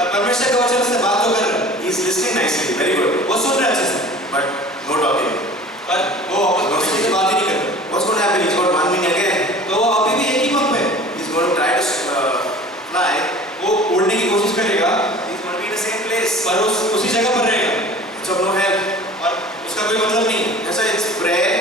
पर परमेश्वर का वचन उससे बात तो कर रहा है। He is listening nicely, very good. वो सुन रहा है अच्छे से, But no talking. पर वो आपस में किसी से बात ही नहीं कर रहा। What's going to happen? He's got one wing again. तो वो अभी भी एक ही पंख पे, He's going to try to fly. वो उड़ने की कोशिश करेगा, He's going to be in the same place. पर उसी जगह पर रहेगा It's of no help. और उसका कोई मतलब नहीं। That's why it's prayer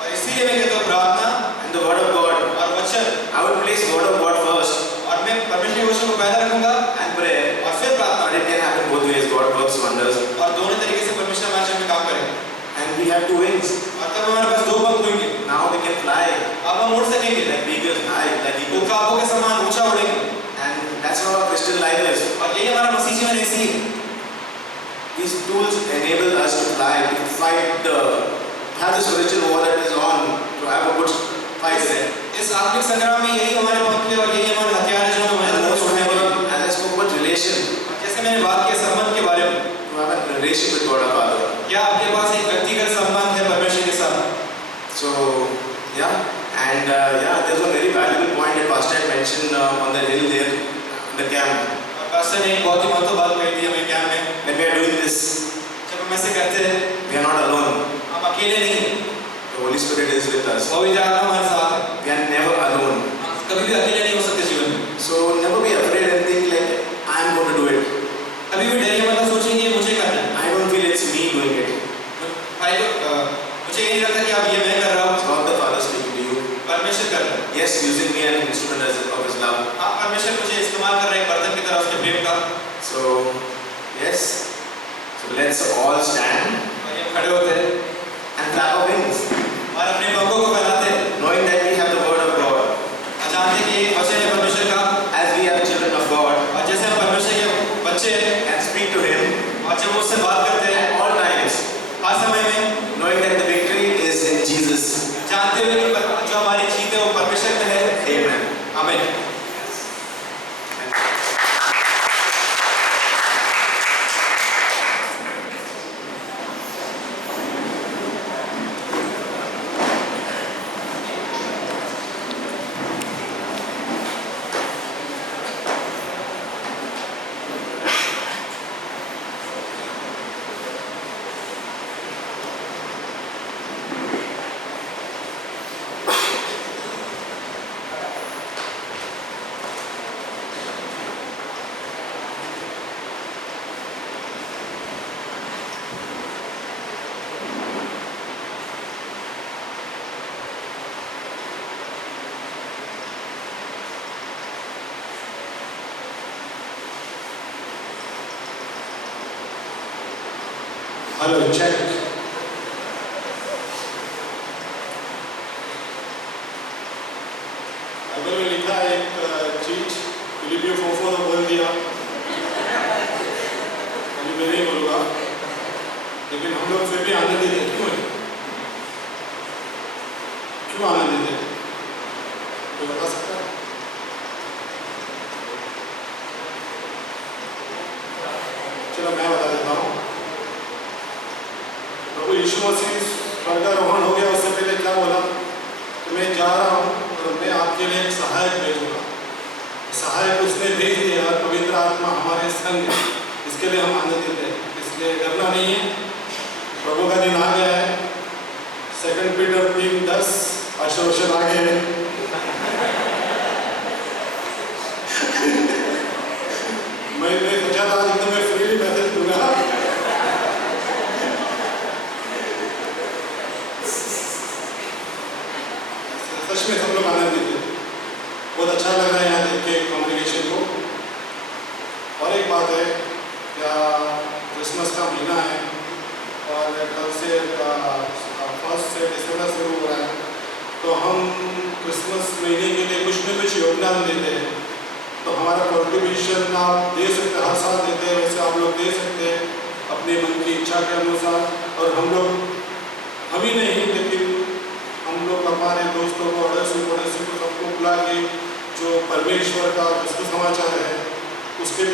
और इसीलिए मैं कहता हूँ प्रार्थना and the word of God. और वचन, I would place word of God first और मैं परमेश्वर के वचन को पहले रखूंगा and prayer. और फिर प्रार्थना। But it can happen both ways. God works wonders. और दोनों तरीके से परमेश्वर हमारे जीवन में काम करेगा। And we have two wings. और तब हमारे पास दो पंख होंगे। Now we can fly अब हम उड़ सकेंगे, like eagles, high like eagles. उल्काओं के समान ऊंचा उड़ेंगे। And that's how our Christian life is. और यही हमारा मसीह जीवन ऐसी है। These tools enable us to fly, to fight have the spiritual war that is on, to have a good fight there. इस आत्मिक संग्राम में यही हमारे पंख है और यही हमारे हथियार है जो हमें मदद करेंगे। As I spoke about relation, जैसे मैंने बात की संबंध के बारे में, to have a relation with God our Father. क्या आपके पास एक व्यक्तिगत संबंध है परमेश्वर के साथ? So, yeah, and there's a very valuable point that Pastor had mentioned on the hill there, in the camp. और पास्टर ने एक बहुत ही महत्वपूर्ण बात कही थी हमें कैंप में। When we are doing this, जब हम ऐसे करते हैं, we are not alone. हम अकेले नहीं हैं। The Holy Spirit is with us. पवित्र आत्मा हमारे साथ है। We are never alone. हम कभी भी अकेले नहीं हो सकते जीवन में। So never be afraid and think like I am going to do it. कभी भी डरिए मत, सोचिए मुझे करना है। I don't feel it's me doing it. मुझे ये नहीं लगता कि अब ये मैं कर रहा हूँ। It's God the Father speaking to you. परमेश्वर कर रहा है। Yes, using me as an instrument of His love. हाँ, परमेश्वर मुझे इस्तेमाल कर रहे हैं बर्तन की तरह उसके प्रेम का। So yes, so let's all stand और ये खड़े होते हैं and clap our wings, और अपने पंखों को फैलाते हैं। knowing that we have the word of God. जानते हैं कि ये वचन है परमेश्वर का। As we are children of God, और जैसे हम परमेश्वर के बच्चे हैं and speak to Him और जब वो उससे बात करते हैं at all times, हर समय में, knowing that the victory is in Jesus. जानते हुए कि जो हमारी जीत है वो परमेश्वर में है। Amen. आमीन। Hello check. बाइबल में लिखा है एक चीज, फिलिपियो 4:4 बोल दिया, अभी मैं नहीं बोलूँगा, लेकिन हम लोग फिर भी आनंदित हैं। क्यों है? क्यों आनंदित है? कोई बता सकता है? चलो मैं बता देता हूँ। प्रभु यीशु मसीह स्वर्गारोहण हो गया, उससे पहले क्या बोला कि मैं जा रहा हूँ और मैं आपके लिए एक सहायक भेजूंगा। सहायक उसने भेज दिया, पवित्र आत्मा हमारे संग है। इसके लिए हम आनंदित हैं, इसलिए डरना नहीं है। प्रभु का दिन आ गया है। 2 पीटर 3:10 आशीर्वाद आ गए हैं। मैं सोचा था एकदम मैं फ्रीली मैसेज दूंगा। सच में सब लोग आनंदित हैं। बहुत अच्छा लग रहा है यहाँ देख के कॉन्ग्रेगेशन को। और एक बात है, क्या क्रिसमस का महीना है और कल से 1 दिसंबर शुरू हो रहा है, तो हम क्रिसमस महीने के लिए कुछ न कुछ योगदान देते हैं। तो हमारा कॉन्ट्रीब्यूशन आप दे सकते, हर साल देते हैं, वैसे आप लोग दे सकते हैं अपने मन की इच्छा के अनुसार। और हम ही नहीं, लेकिन हम लोग हमारे दोस्तों को, अड़ोसी पड़ोसी को, सबको बुला के जो परमेश्वर का जिसको समाचार है उसके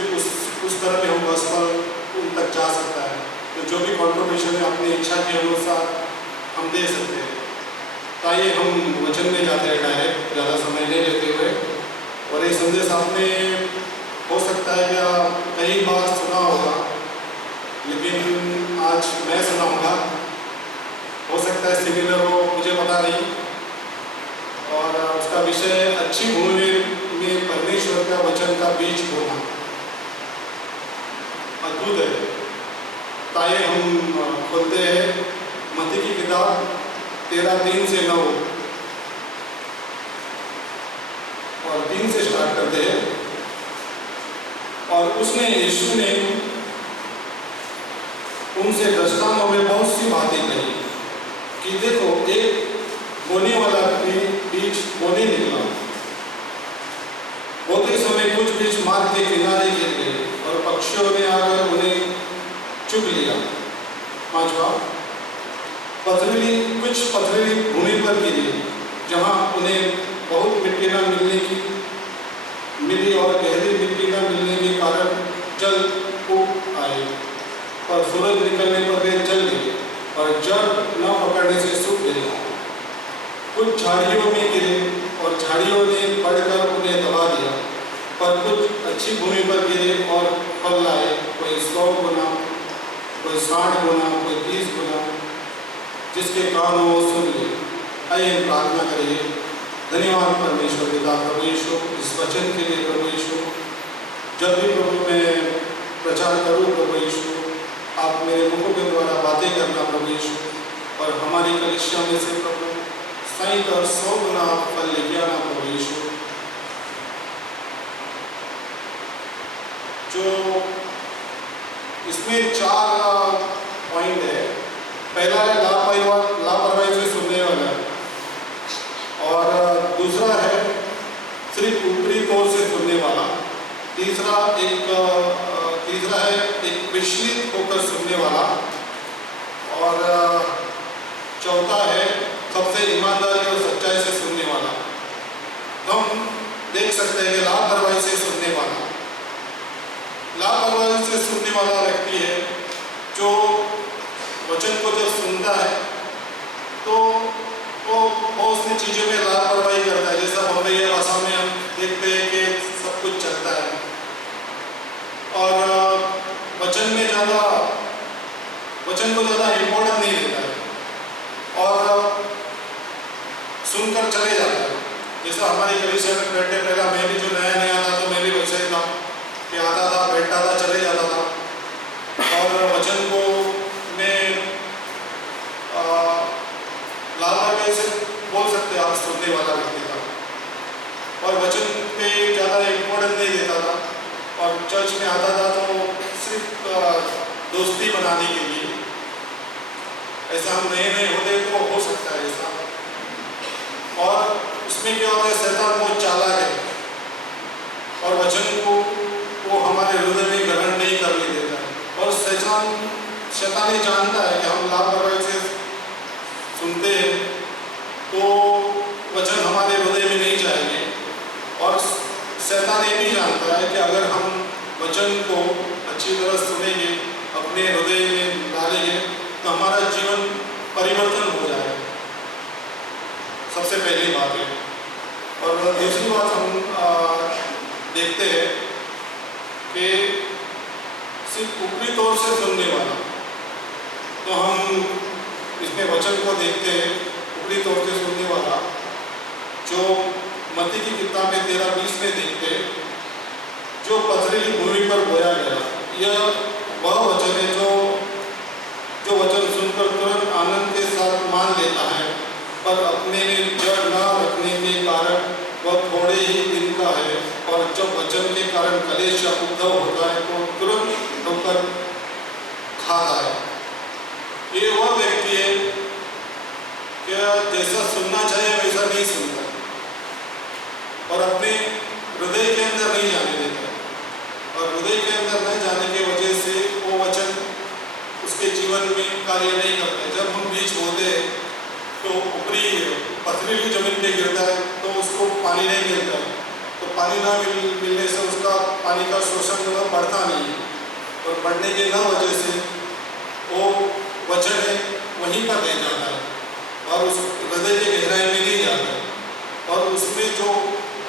उस तरह के हम गॉस्पेल उन तक जा सकता है। तो जो भी कॉन्ट्रीब्यूशन है अपनी इच्छा के अनुसार हम दे सकते हैं। तो आइए हम वचन में जाते हैं डायरेक्ट, ज़्यादा समय नहीं लेते हुए। और ये संदेश आपने हो सकता है कि आप कई बार सुना होगा, लेकिन आज मैं सुनाऊंगा। हो सकता है सिमिलर हो, मुझे पता नहीं। और उसका विषय अच्छी भूमि में परमेश्वर का वचन का बीज बोना। अद्भुत है। ताए हम खोलते हैं मत्ती की किताब 13:3 से 9 और 3 से स्टार्ट करते हैं। और उसने यीशु ने उनसे दृष्टांतों में बहुत सी बातें कही कि देखो, एक बोने वाला बीज बोने निकला। बोते समय कुछ बीज मार्ग के किनारे गिर गए और पक्षियों ने आकर उन्हें चुग लिया। 5वां, कुछ पथरीली भूमि पर गिरी, जहाँ उन्हें बहुत मिट्टी न मिली और गहरी मिट्टी न मिलने के कारण जल उग आए और सूरज निकलने पर वे जल गए और जल न पकड़ने से सूख गए। कुछ झाड़ियों में गिरे और झाड़ियों ने बढ़कर उन्हें दबा दिया। पर कुछ अच्छी भूमि पर गिरे और फल लाए, कोई 100 गुना, कोई 60 गुना, कोई 30 गुना। जिसके कान हो सुन ले। आइए प्रार्थना करिए। धन्यवाद परमेश्वर पिता प्रभु यीशु, इस वचन के लिए प्रभु यीशु। जब भी प्रभु मैं प्रचार करूँ प्रभु यीशु, आप मेरे मुखों के द्वारा बातें करना प्रभु यीशु, और हमारी कलीसिया में से प्रभु 60 और 100 गुना फल लेके आना प्रभु यीशु। जो इसमें 4 पॉइंट है। पहला है लापरवाही से सुनने वाला, और दूसरा है सिर्फ ऊपरी तौर से सुनने वाला। तीसरा है एक विचलित होकर सुनने वाला, और चौथा है सबसे ईमानदारी और सच्चाई से सुनने वाला। तो हम देख सकते हैं कि लापरवाही से सुनने वाला व्यक्ति है जो वचन को जब सुनता है तो वो बहुत सी चीज़ों में लापरवाही करता है। जैसा बम्बई भाषा में हम देखते हैं कि सब कुछ चलता है और वचन को ज़्यादा इम्पोर्टेंस नहीं देता है और सुनकर चले जाता है। जैसा हमारी कलीसिया में बैठे, पहला मैं भी जो नया था तो मैं भी वैसे ही था कि आता था, बैठता था, चले जाता था, और वचन को मैं लापरवाही से बोल सकते आप सुनने वाला व्यक्ति था और वचन पे ज़्यादा इम्पोर्टेंस नहीं देता था। और चर्च में आता था तो सिर्फ दोस्ती बनाने के लिए, ऐसा हम नए होते तो हो सकता है ऐसा। और उसमें क्या होता है, शैतान बहुत चालाक है और वचन को वो हमारे हृदय में ग्रहण नहीं करने देता है। और शैतान ये जानता है कि हम लापरवाही से सुनते हैं तो वचन हमारे हृदय में नहीं जाएंगे। और शैतान ये भी जानता है कि अगर हम वचन को अच्छी तरह सुनेंगे, अपने हृदय में डालेंगे, तो हमारा जीवन परिवर्तन हो जाएगा। सबसे पहली बात है। और दूसरी बात हम देखते हैं कि सिर्फ ऊपरी तौर से सुनने वाला, तो हम इसमें वचन को देखते हैं ऊपरी तौर से सुनने वाला, जो मत्ती की किताब में 13:20 में देखते हैं, जो पथरीली भूमि पर बोया गया। यह वह वचन है जो वचन सुनकर तुरंत आनंद के साथ मान लेता है, पर अपने में जड़ न रखने के कारण वह थोड़े ही दिन का है, और जब वचन के कारण कलेश या उद्धव होता है तो तुरंत ठोकर खाता है। ये वह व्यक्ति है क्या जैसा सुनना चाहिए वैसा नहीं सुनता और अपने हृदय के अंदर नहीं जाने देता, और हृदय के अंदर न जाने की वजह से वो वचन उसके जीवन में कार्य नहीं करता है। जब हम बीज बोते हैं तो ऊपरी पथरीली जमीन पे गिरता है तो उसको पानी नहीं मिलता है, तो पानी ना मिलने से उसका पानी का शोषण जो है बढ़ता नहीं है, और बढ़ने के न वजह से वो वचन है वहीं पर रह जाता है और उस हृदय की गहराई में नहीं जाता है। और उसमें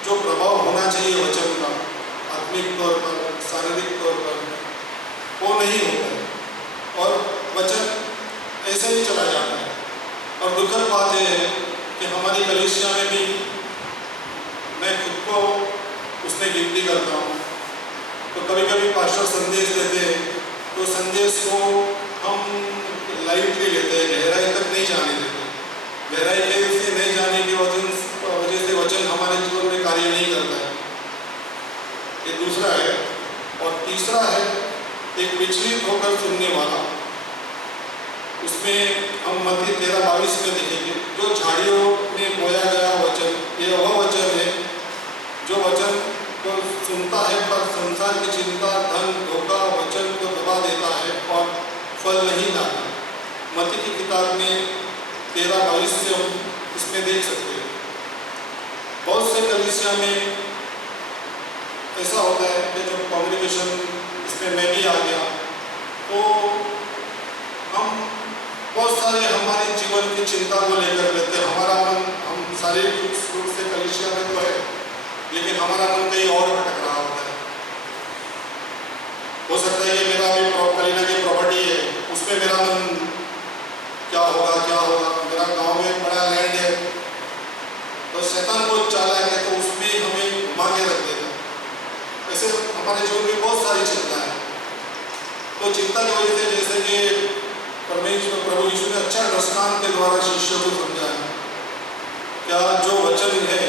जो प्रभाव होना चाहिए वचन का आत्मिक तौर पर शारीरिक तौर पर वो नहीं होता है और वचन ऐसे ही चला जाता है। और दुखद बात यह है कि हमारी कलीसिया में भी मैं खुद को उसमें गिनती करता हूँ। तो कभी कभी पास्टर संदेश देते हैं तो संदेश को हम लाइटली लेते हैं, गहराई तक नहीं जाने देते। गहराई के से नहीं जाने की वजह से वचन हमारे जीवन में कार्य नहीं करता है। ये दूसरा है। और तीसरा है एक विचलित होकर सुनने वाला। उसमें हम मत्ती 13:22 में देखेंगे, जो झाड़ियों में बोया गया वचन, ये वह वचन है जो वचन को सुनता है पर संसार की चिंता, धन, धोखा वचन को दबा देता है और फल नहीं लाता। मत्ती की किताब में 13:22 से हम इसमें देख सकते हैं। बहुत से कलीसिया में ऐसा होता है कि जब कॉन्ग्रेगेशन इसमें मैं भी आ गया तो हम बहुत सारे हमारे जीवन की चिंता को लेकर लेते हैं। हमारा मन, हम शारीरिक रूप से कलीसिया में तो है लेकिन हमारा मन कहीं और भटक रहा होता है। हो सकता है कि मेरा भी कलीना की प्रॉपर्टी है, उसमें मेरा मन क्या होगा क्या होगा। मेरा गांव में बड़ा लैंड है तो शैतान को चालाक है तो उसमें हमें घुमा के रख देगा। ऐसे हमारे जीवन में बहुत सारी चिंता है। तो चिंता की वजह से जैसे कि परमेश्वर प्रभु यीशु ने अच्छा दृष्टांत के द्वारा शिष्यों को समझाया, क्या जो वचन है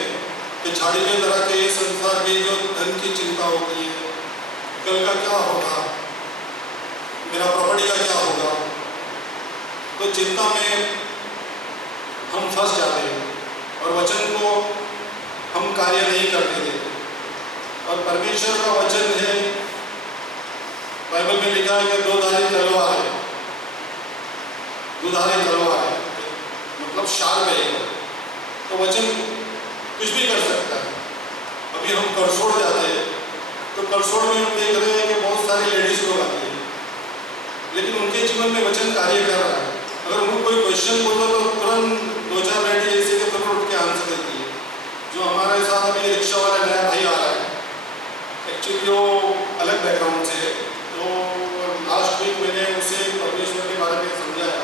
कि झाड़ी के तरह के ये संसार की जो धन की चिंता होती है, कल का क्या होगा, मेरा प्रॉपर्टी का क्या होगा, तो चिंता में हम फंस जाते हैं और वचन को हम कार्य नहीं करने देते। और परमेश्वर का वचन है, बाइबल में लिखा है कि दो-धारी तलवार है, दुधारी तलवार है, मतलब शार्प है। तो वचन कुछ भी कर सकता है। अभी हम करसोड़ जाते हैं तो करसोड़ में हम देख रहे हैं कि बहुत सारी लेडीज लोग आती हैं लेकिन उनके जीवन में वचन कार्य कर रहा है। अगर उनको कोई क्वेश्चन बोलो तो तुरंत 2-4 लेडी ऐसे के तुरंत उठ के आंसर देती है। जो हमारे साथ अभी रिक्शा वाला नया भाई आ रहा है, एक्चुअली वो अलग बैकग्राउंड से है, तो लास्ट वीक मैंने उसे परमेश्वर के बारे में समझाया,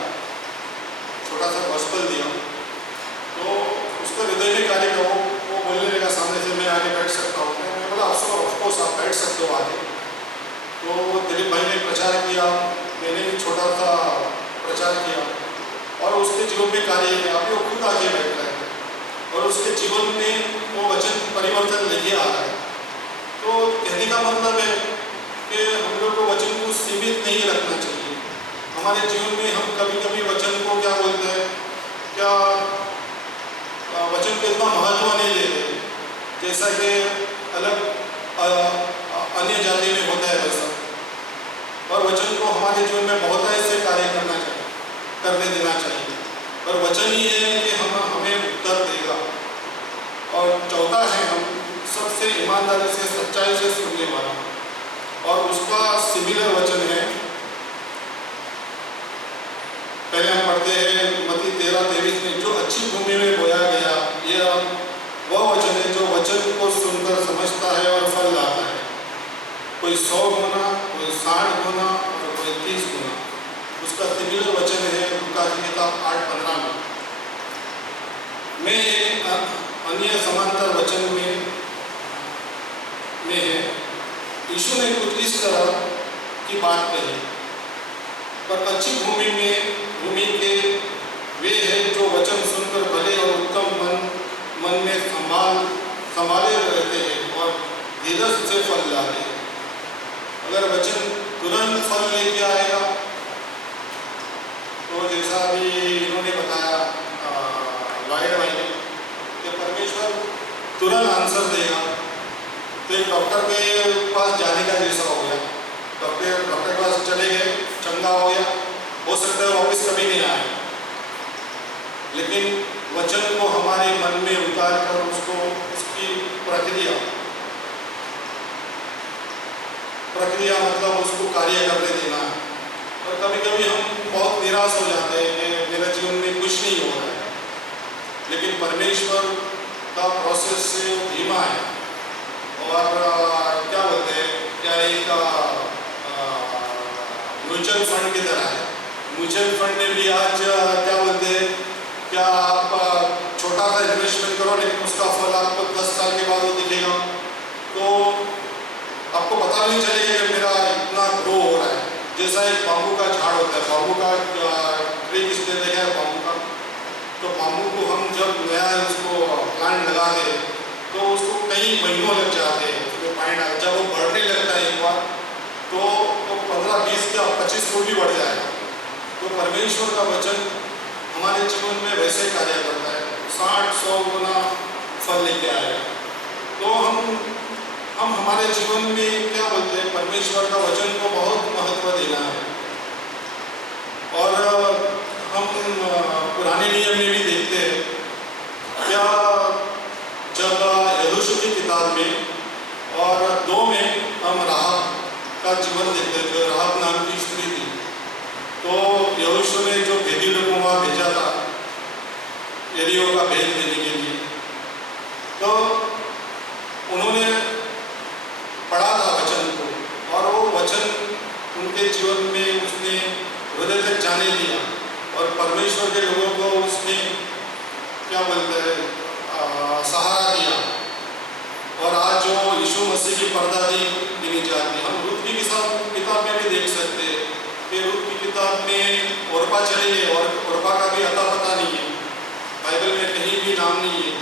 छोटा सा गॉस्पेल दिया, तो उसका हृदय में कार्य का वो बोलने लगा सामने से, मैं आगे बैठ सकता हूँ। मैंने बोला ऑफकोर्स आप बैठ सकते हो आगे। तो दिलीप भाई ने प्रचार किया, मैंने भी छोटा सा प्रचार किया और उसके जीवन में कार्य किया। अभी वो खुद आगे बैठ रहा है और उसके जीवन में वो वचन परिवर्तन लेके आ रहा है। तो कहने का मतलब है कि हम लोग को वचन को सीमित नहीं रखना चाहिए। हमारे जीवन में हम कभी कभी वचन को क्या बोलते हैं, क्या वचन को इतना महत्व नहीं देते जैसा कि अलग अन्य जाति में होता है वैसा। और वचन को हमारे जीवन में बहुत ऐसे कार्य करने देना चाहिए। और वचन ही है कि हमें उत्तर देगा। और चौथा है, हम सबसे ईमानदारी से सच्चाई से सुनने वाला, और उसका सिमिलर वचन है। पहले हम पढ़ते हैं मत्ती 13:23 में, जो अच्छी भूमि में बोया गया यह वह वचन है जो वचन को सुनकर समझता है और फल लाता है, कोई 100 गुना, कोई 60 गुना और कोई 30 गुना। उसका सिमिलर वचन है लूका की किताब 8:15 में एक अन्य समांतर वचन में है। यीशु ने कुछ इस तरह की बात कही, पर अच्छी भूमि के वे हैं जो वचन सुनकर भले और उत्तम मन में संभाले रहते हैं और धीरज से फल लाते हैं। अगर वचन तुरंत फल लेके आएगा तो जैसा अभी इन्होंने बताया लॉयड भाई ने कि परमेश्वर तुरंत आंसर देगा, तो एक डॉक्टर के पास जाने का जैसा हो गया। डॉक्टर के पास चले गए, चंगा हो गया, हो सकता है वापस कभी नहीं आए, लेकिन वचन को हमारे मन में उतार कर उसकी प्रक्रिया मतलब उसको कार्य करने देना है। और कभी कभी हम बहुत निराश हो जाते हैं कि मेरे जीवन में कुछ नहीं हो रहा है, लेकिन परमेश्वर का प्रोसेस से धीमा है और क्या बोलते हैं, क्या एक म्यूचुअल फंड की तरह है। म्यूचुअल फंड में भी आज क्या बोलते हैं, क्या आप छोटा सा इन्वेस्टमेंट करो लेकिन उसका फल आपको 10 साल के बाद वो दिखेगा, तो आपको पता नहीं चलेगा कि मेरा इतना ग्रो हो रहा है। जैसा एक बाम्बू का झाड़ होता है, बाम्बू का ट्री किसने देखा है बाम्बू का, तो बाम्बू को हम जब नया उसको प्लांट लगा दे तो उसको कई महीनों लग जाते हैं उसमें पानी डाल, जब वो बढ़ने लगता है एक बार तो 15, 20 या 25 फुट भी बढ़ जाएगा। तो परमेश्वर का वचन हमारे जीवन में वैसे कार्य करता है, 60-100 गुना फल लेके आएगा। तो हम हमारे जीवन में क्या बोलते हैं, परमेश्वर का वचन को बहुत महत्व देना है। और हम पुराने नियम में भी देखते हैं, क्या जब यहोशू की किताब में और 2 में हम राहब का जीवन देखते हैं, जो राहब नाम की स्त्री थी। तो यहोशू ने जो भेदी लोगों को वहाँ भेजा था यरीहो का भेद देने के लिए, तो उन्होंने पढ़ा था वचन को और वो वचन उनके जीवन में उसने हृदय तक जाने दिया और परमेश्वर के लोगों को उसने क्या बोलते हैं सहारा दिया। और आज जो यीशु मसीह की परदादी गिनी जाती है, हम रूत की किताब में भी देख सकते हैं कि रूत की किताब में ओरपा चली है और ओरपा का भी अता पता नहीं है, बाइबल में कहीं भी नाम नहीं है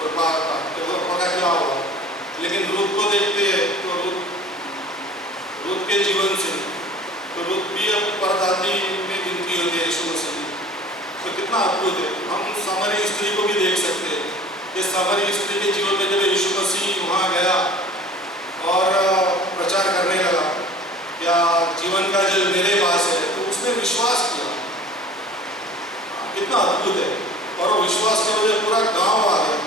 ओरपा का, तो ओरपा का क्या हुआ। लेकिन रूत को देखते हैं तो रूत के जीवन से तो रूत भी अब परदादी में गिनती होती है यीशु मसीह। तो कितना अद्भुत है। हम सामरी स्त्री को भी देख सकते हैं कि सामरी स्त्री के जीवन में जब यीशु मसीह वहाँ गया और प्रचार करने लगा या जीवन का जल मेरे पास है, तो उसने विश्वास किया। कितना अद्भुत है। और वो विश्वास के वजह पूरा गांव आ गया।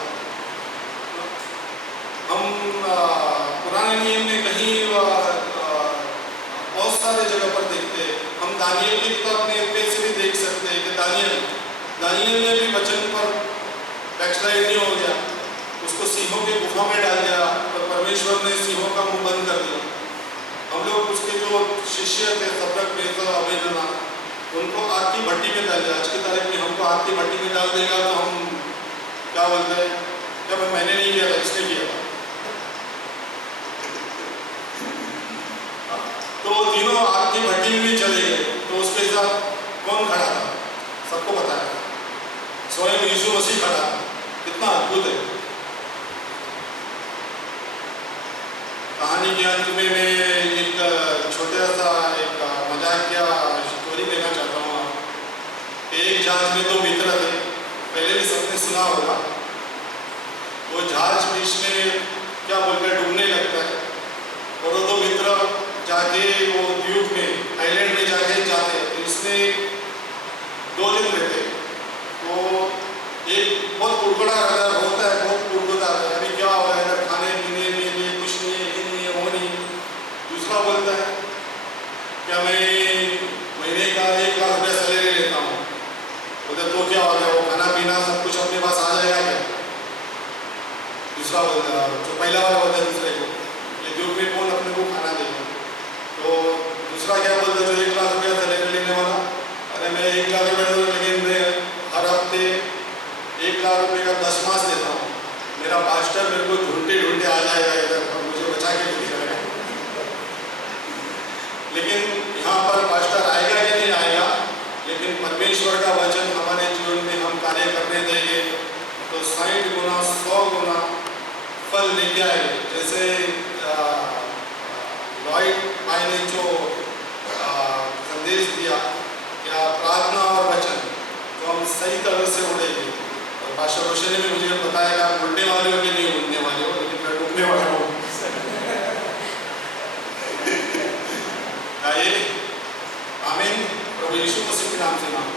हम पुराने नियम में कहीं बहुत सारे जगह पर देखते हैं। हम दानियल की किताब में से भी देख सकते हैं कि दानियल ने भी वचन पर बैकस्लाइड नहीं हो गया, उसको सिंहों की गुफा में डाल दिया और परमेश्वर ने सिंहों का मुंह बंद कर दिया। हम लोग उसके जो शिष्य थे सब्रक मेसा अभिनंदन, उनको आग की भट्टी में डाल दिया। आज की तारीख में हमको आग की भट्टी में डाल देगा तो हम क्या बोलते हैं, जब मैंने नहीं किया था इसने किया था। तो तीनों आग की भट्टी में भी चले गए, तो उसके साथ कौन खड़ा था सबको पता है, स्वयं यीशु मसीह खड़ा। कितना अद्भुत है। कहानी के अंत में मैं एक छोटा सा एक मजाकिया स्टोरी देना चाहता हूँ। एक जहाज में 2 मित्र थे, पहले भी सबने सुना होगा। वो जहाज बीच में क्या बोलकर डूबने लगता है और वो 2 मित्र जाके वो द्वीप में आइलैंड में जाके जाते हैं। तो इसमें 2 दिन रहते, तो एक बहुत कुड़कुड़ा होता है, बहुत कुड़कुड़ा है, अभी क्या हो रहा है इधर, खाने पीने के लिए कुछ नहीं है, ये नहीं है, वो नहीं। दूसरा बोलता है क्या मैं महीने का 1 लाख रुपया सैलरी लेता हूँ। बोलते तो क्या हो गया, वो खाना पीना सब कुछ अपने पास आ जाएगा क्या। दूसरा बोलता है, जो पहला वाला बोलता है दूसरे को, ये द्वीप में कौन अपने को खाना देगा। तो दूसरा क्या बोलता है, जो 1 लाख रुपया सैलरी लेने वाला, अरे मैं 1 लाख रुपये लेकिन मैं हर हफ्ते 1 लाख रुपये का 10 मास देता हूँ, मेरा पास्टर मेरे को ढूंढते ढूंढते आ जाएगा इधर और मुझे बचा के नहीं जाएगा। लेकिन यहाँ पर पास्टर आएगा कि नहीं आएगा, लेकिन परमेश्वर का वचन हमारे जीवन में हम कार्य करने देंगे तो 60 गुना 100 गुना फल लेके आएंगे। जैसे लॉयड भाई ने जो संदेश दिया या प्रार्थना और वचन, तो हम सही तरह से उड़ेंगे। और पास्टर रोशन ने भी मुझे बताया कि आप उड़ने वाले हो कि नहीं उड़ने वाले हो, लेकिन मैं डूबने वाला हूँ। आइए आमीन। प्रभु यीशु मसीह के नाम से नाम।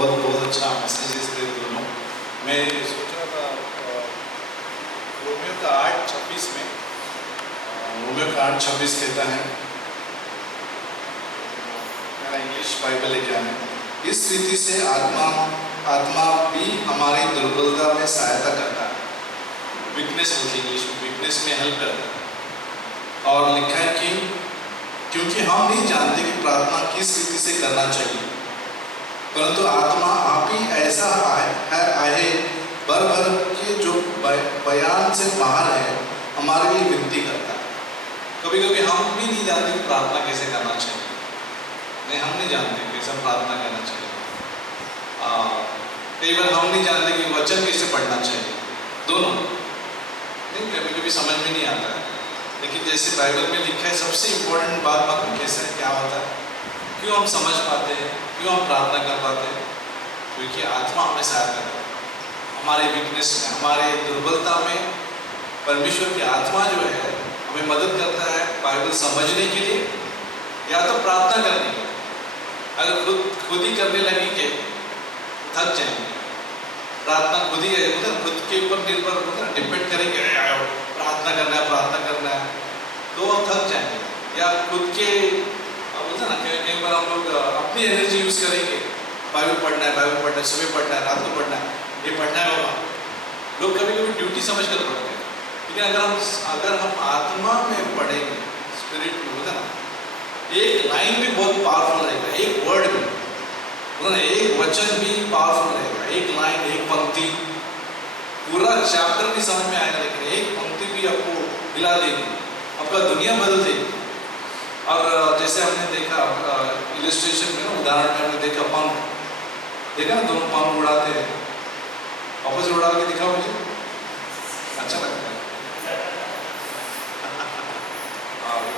बहुत बहुत अच्छा मैसेजेस थे दोनों। मैं सोच रहा था रोमियो का 8:26 में, रोमियो का 8:26 कहता है, मेरा इंग्लिश बाइबल है क्या है, इस रीति से आत्मा भी हमारी दुर्बलता में सहायता करता है। वीकनेस होती है इंग्लिश में, वीकनेस में हेल्प करता है। और लिखा है कि क्योंकि हम नहीं जानते कि प्रार्थना किस रीति से करना चाहिए, परंतु आत्मा आप ही ऐसा आहे भर भर के जो बयान से बाहर है हमारे लिए विनती करता है। कभी कभी हम भी नहीं जानते कि प्रार्थना कैसे करना चाहिए, नहीं हम नहीं जानते कैसे प्रार्थना करना चाहिए। कई बार हम नहीं जानते कि वचन कैसे पढ़ना चाहिए, दोनों नहीं, कभी कभी समझ में नहीं आता है। लेकिन जैसे बाइबल में लिखा है, सबसे इम्पोर्टेंट बात मालूम कैसे है, क्या होता है, क्यों हम समझ पाते हैं, क्यों हम प्रार्थना कर पाते हैं, क्योंकि आत्मा हमें सहायता करता है। हमारे वीकनेस में, हमारे दुर्बलता में परमेश्वर की आत्मा जो है हमें मदद करता है बाइबल समझने के लिए या तो प्रार्थना करने के लिए। अगर खुद ही करने लगेंगे थक जाएंगे। प्रार्थना खुद ही मतलब खुद के ऊपर निर्भर मतलब डिपेंड करेंगे, प्रार्थना करना है तो थक जाएंगे। या खुद के बोलते ना कई बार हम लोग अपनी एनर्जी यूज़ करेंगे, बाइबल पढ़ना है, सुबह पढ़ना है, रात को पढ़ना है, ये पढ़ना है बाबा। लोग कभी कभी ड्यूटी समझ कर पढ़ते हैं, लेकिन अगर हम आत्मा में पढ़ेंगे, स्पिरिट में बोलते ना, एक लाइन भी बहुत पावरफुल रहेगा, एक वर्ड भी बोलते ना, एक वचन भी पावरफुल रहेगा, एक लाइन, एक पंक्ति, पूरा चैप्टर भी समझ में आएगा, लेकिन एक पंक्ति भी आपको हिला देगी, आपका दुनिया बदल देगी। और जैसे हमने देखा इलस्ट्रेशन में ना, उदाहरण में हमने देखा पंख, देखा ना, दोनों पंख उड़ाते हैं, वापस उड़ा के दिखाओ मुझे, अच्छा लगता है।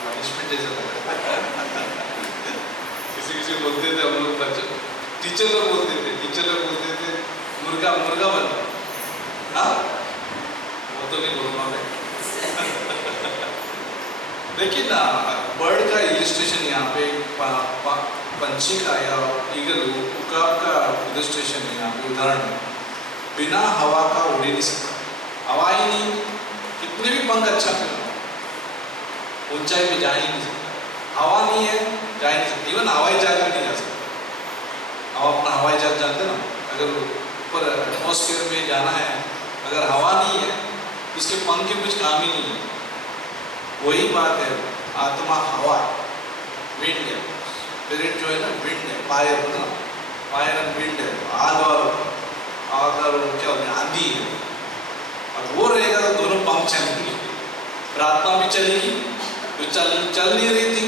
पनिशमेंट जैसा लगता है। किसी बोलते थे हम लोग बच्चे, टीचर लोग बोलते थे मुर्गा बन, हाँ वो तो नहीं बोलूँगा मैं। लेकिन बर्ड का इलस्ट्रेशन यहाँ पे पंछी का या ईगल का इलस्ट्रेशन है यहाँ पे, उदाहरण है। बिना हवा का उड़ ही नहीं सकता, हवा ही नहीं, कितने भी पंख अच्छा क्यों, ऊंचाई पे जा ही नहीं सकता, हवा नहीं है जा ही नहीं सकता। इवन हवाई जहाज में नहीं जा सकता। आप अपना हवाई जहाज जानते ना, अगर ऊपर एटमॉस्फेयर में जाना है, अगर हवा नहीं है उसके पंख के कुछ काम ही नहीं है। वही बात है, आत्मा हवा, विंड है, स्पिरिट जो है ना विंड है, फायर ना, फायर एंड विंड है, आग और क्या होता है, आंधी है। और वो रहेगा तो दोनों पंख चलेंगे, प्रार्थना भी चलेगी, जो चल नहीं रही थी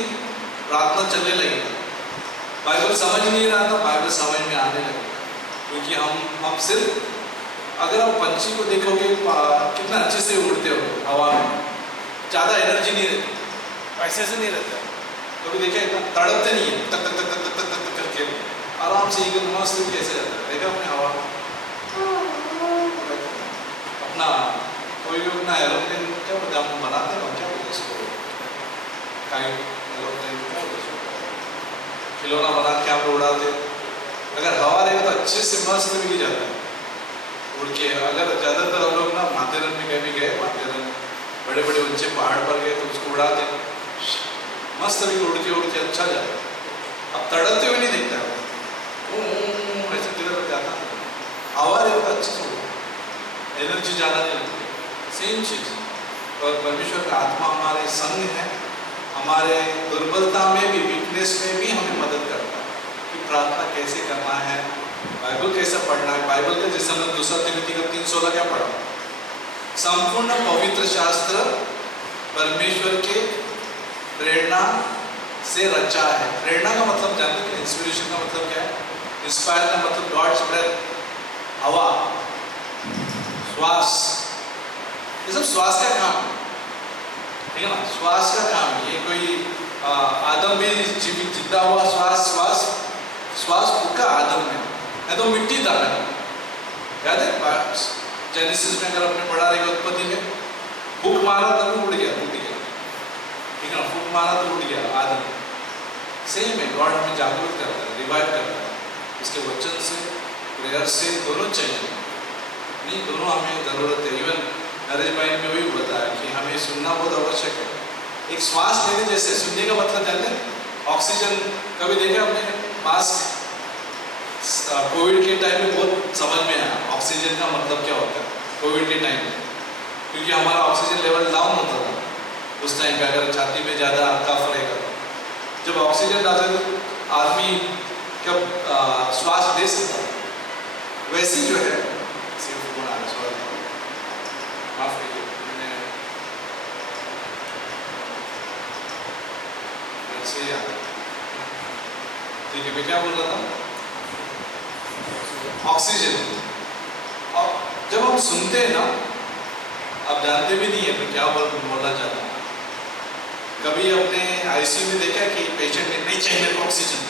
प्रार्थना चलने लगेगी। बाइबल समझ नहीं रहा था, बाइबल समझ में आने लगेगा, क्योंकि हम सिर्फ, अगर आप पंछी को देखोगे कितना अच्छे से उड़ते हो हवा में, ज़्यादा एनर्जी नहीं रहती, ऐसे से नहीं रहता। तो देखे इतना तड़पते नहीं है, तक तक तक तक तक तक तक करके आराम से ईगल मस्त कैसे रहता है, देखा अपने हवा में अपना, कोई भी अपना एरोप्लेन क्या बोलते हैं, हम बनाते हैं, क्या बोलते हैं इसको, एरोप्लेन क्या बोलते हैं, खिलौना बना के आप उड़ाते। अगर हवा रहेगा तो अच्छे से मस्त भी जाता है उड़ के। अगर ज़्यादातर हम लोग ना माथेरन में कभी गए, माथेरन बड़े बड़े ऊंचे पहाड़ पर गए तो उसको उड़ाते, मस्त भी उड़ के अच्छा जाता है। अब तड़पते हुए नहीं दिखता है, ऐसे किधर जाता है, हवा रहेगा अच्छे से एनर्जी ज़्यादा नहीं लगती। सेम चीज़, और परमेश्वर का आत्मा हमारे संग है, हमारे दुर्बलता में भी, वीकनेस में भी हमें मदद करता है कि प्रार्थना कैसे करना है, बाइबल कैसे पढ़ना है। बाइबल का जैसे हमने 2 तिमोथी का 3:16 क्या पढ़ा, संपूर्ण पवित्र शास्त्र परमेश्वर के प्रेरणा से रचा है। प्रेरणा का मतलब जानते हैं, इंस्पिरेशन का मतलब क्या है, इंस्पायर का मतलब गॉड्स ब्रेथ, हवा, श्वास, ये सब श्वास का काम है, ठीक है ना, श्वास का काम है। ये कोई आदम भी जिंदा हुआ, श्वास फूका आदम में, है तो मिट्टी था पहले, याद है जेनेसिस में, अगर आपने पढ़ा रहेगा उत्पत्ति में, फूक मारा तब उड़ गया, टूट गया, ठीक है ना, फूक मारा तो उड़ गया आदम। सेम है, गॉड हमें जागरूक करता है, रिवाइव करता है, इसके वचन से प्रेयर से दोनों चाहिए, नहीं दोनों हमें ज़रूरत है। इवन नरेश भाई ने भी बताया कि हमें सुनना बहुत आवश्यक है। एक श्वास लेने जैसे सुनने का मतलब जानते हैं, ऑक्सीजन कभी देखे अपने पास? कोविड के टाइम में बहुत समझ में आया ऑक्सीजन का मतलब क्या होता है कोविड के टाइम में, क्योंकि हमारा ऑक्सीजन लेवल डाउन होता था उस टाइम पे। अगर छाती में ज़्यादा कफ रहेगा, जब ऑक्सीजन डालते तो आदमी कब श्वास दे सकता है। वैसे ही जो है सिर्फ गुण आ रहा, माफ कीजिए, मैंने वैसे याद, ठीक है। मैं क्या बोल रहा था? ऑक्सीजन। और जब हम सुनते हैं ना, आप जानते भी नहीं है मैं क्या बोलना चाहता हूँ। कभी अपने आईसीयू में देखा कि पेशेंट ने नहीं चाहिए मेरे को ऑक्सीजन,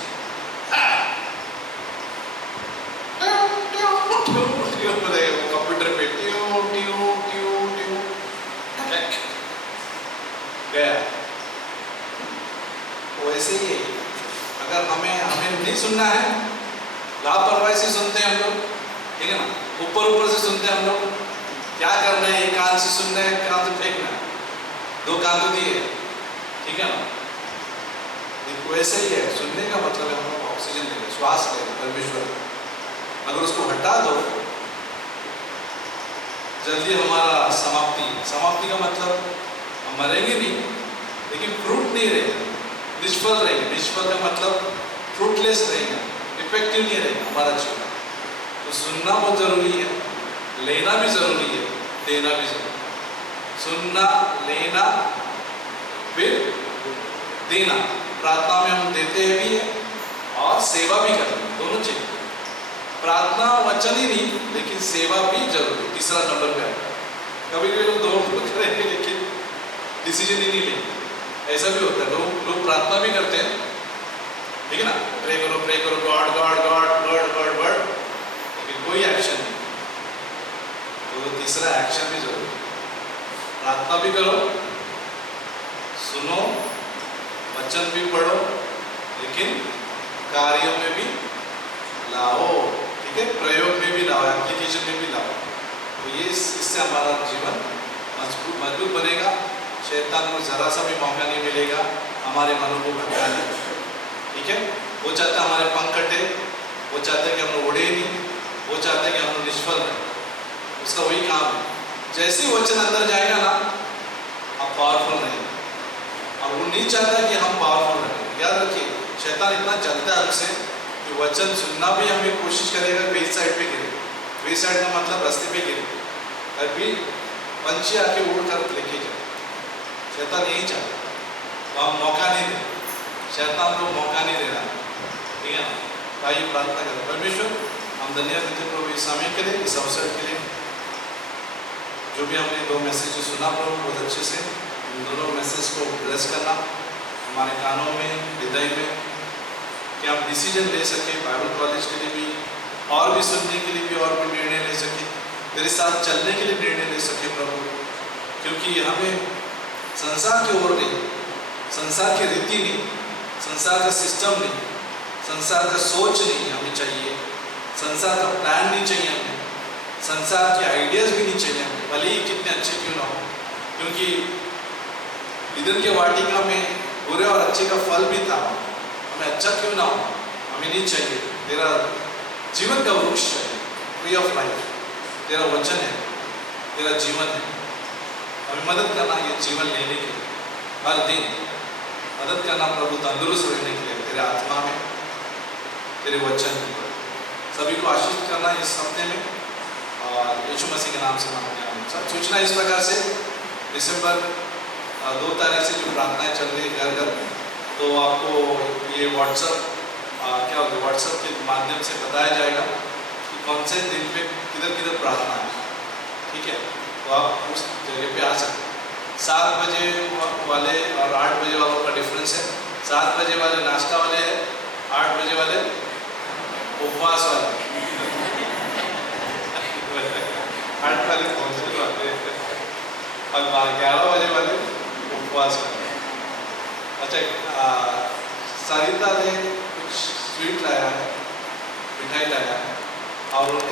कंप्यूटर पे ट्यू ट्यू ट्यू ट्यू गया। वैसे ही अगर हमें नहीं सुनना है, लापरवाही से सुनते हैं हम लोग, ठीक है ना, ऊपर से सुनते हैं हम लोग। क्या करना है, एक कान से सुनना है, एक कान से फेंकना है, दो कान तो दिए, ठीक है ना। वैसे ही है, सुनने का मतलब है हम लोग ऑक्सीजन ले, श्वास ले परमेश्वर। अगर उसको हटा दो, जल्दी हमारा समाप्ति का मतलब हम मरेंगे नहीं, लेकिन फ्रूट नहीं रहेगा, निष्फल रहेगा। निष्फल का मतलब फ्रूटलेस रहेगा, इफेक्टिव नहीं रहेगा हमारा जीवन। तो सुनना बहुत जरूरी है, लेना भी जरूरी है, देना भी जरूरी है। सुनना, लेना, फिर देना। प्रार्थना में हम देते हैं भी है और सेवा भी करते हैं, दोनों चाहिए। प्रार्थना वचन ही नहीं, लेकिन सेवा भी जरूरी, तीसरा नंबर पे आता है। कभी कभी लोग दोनों करेंगे लेकिन डिसीजन ही नहीं लेंगे, ऐसा भी होता है। लोग प्रार्थना भी करते हैं, ठीक है ना, प्रे करो God God God word word word, लेकिन कोई एक्शन नहीं। तो तीसरा एक्शन भी जरूरी है। प्रार्थना भी करो, सुनो, वचन भी पढ़ो, लेकिन कार्यों में भी लाओ, ठीक है, प्रयोग में भी लाओ, एप्लीकेशन में भी लाओ। तो ये इससे हमारा जीवन मजबूत बनेगा। शैतान को जरा सा भी मौका नहीं मिलेगा हमारे मनों को भटकाने, ठीक है। वो चाहता है हमारे पंख कटे, वो चाहते हैं कि हम लोग उड़े नहीं, वो चाहते हैं कि हम लोग निष्फल रहें। उसका वही काम है। जैसे ही वचन अंदर जाएगा ना, आप पावरफुल रहेंगे, और वो नहीं चाहता कि हम पावरफुल रहें। याद रखिए, शैतान इतना जलता है हमसे कि वचन सुनना भी हमें कोशिश करेगा वेस्ट साइड पे गिरे। वेस्ट साइड का मतलब रास्ते पे गिरे, अभी पंछी आके उड़ कर लेके जाए। शैतान यही चाहता, तो हम मौका नहीं दें, शैतान को मौका नहीं देना, ठीक है ना। आइए प्रार्थना करें। परमेश्वर, हम धन्यवाद देते प्रभु इस समय के लिए, इस अवसर के लिए, जो भी हमने दो मैसेज सुना प्रभु बहुत अच्छे से, उन दोनों मैसेज को ब्लेस करना हमारे कानों में, हृदय में, कि आप डिसीजन ले सके बाइबल कॉलेज के लिए भी, और भी सुनने के लिए भी, और भी निर्णय ले सके, तेरे साथ चलने के लिए निर्णय ले सके प्रभु। क्योंकि हमें संसार की ओर नहीं, संसार की रीति नहीं, संसार का सिस्टम नहीं, संसार का सोच नहीं हमें चाहिए, संसार का प्लान नहीं चाहिए हमें, संसार के आइडियाज भी नहीं चाहिए हमें, भले ही कितने अच्छे क्यों ना हो। क्योंकि ईदन के वाटिका में बुरे और अच्छे का फल भी था, हमें अच्छा क्यों ना हो, हमें नहीं चाहिए। तेरा जीवन का वृक्ष है, ट्री ऑफ लाइफ, तेरा वचन है, तेरा जीवन है। हमें मदद करना ये जीवन लेने के लिए, हर दिन मदद करना प्रभु, तंदुरुस्त रहने के लिए तेरे आत्मा में, तेरे वचन में। सभी को आशीष करना इस हफ्ते में, और यीशु मसीह के नाम से मांगते हैं। सूचना इस प्रकार से, दिसंबर 2 तारीख से जो प्रार्थनाएं चल रही है घर घर, तो आपको ये व्हाट्सएप क्या होगा, व्हाट्सएप के माध्यम से बताया जाएगा कि कौन से दिन पे किधर किधर प्रार्थना है, ठीक है। तो आप उस जगह पे आ सकते हैं। 7 बजे वाले और 8 बजे वालों का डिफरेंस है। 7 बजे वाले नाश्ता वाले हैं, 8 बजे वाले उपवास वाले 8 वाले पहुँचने वाले और 11 बजे वाले उपवास वाले। अच्छा, सरिता ने कुछ स्वीट लाया है, मिठाई लाया है, और उनका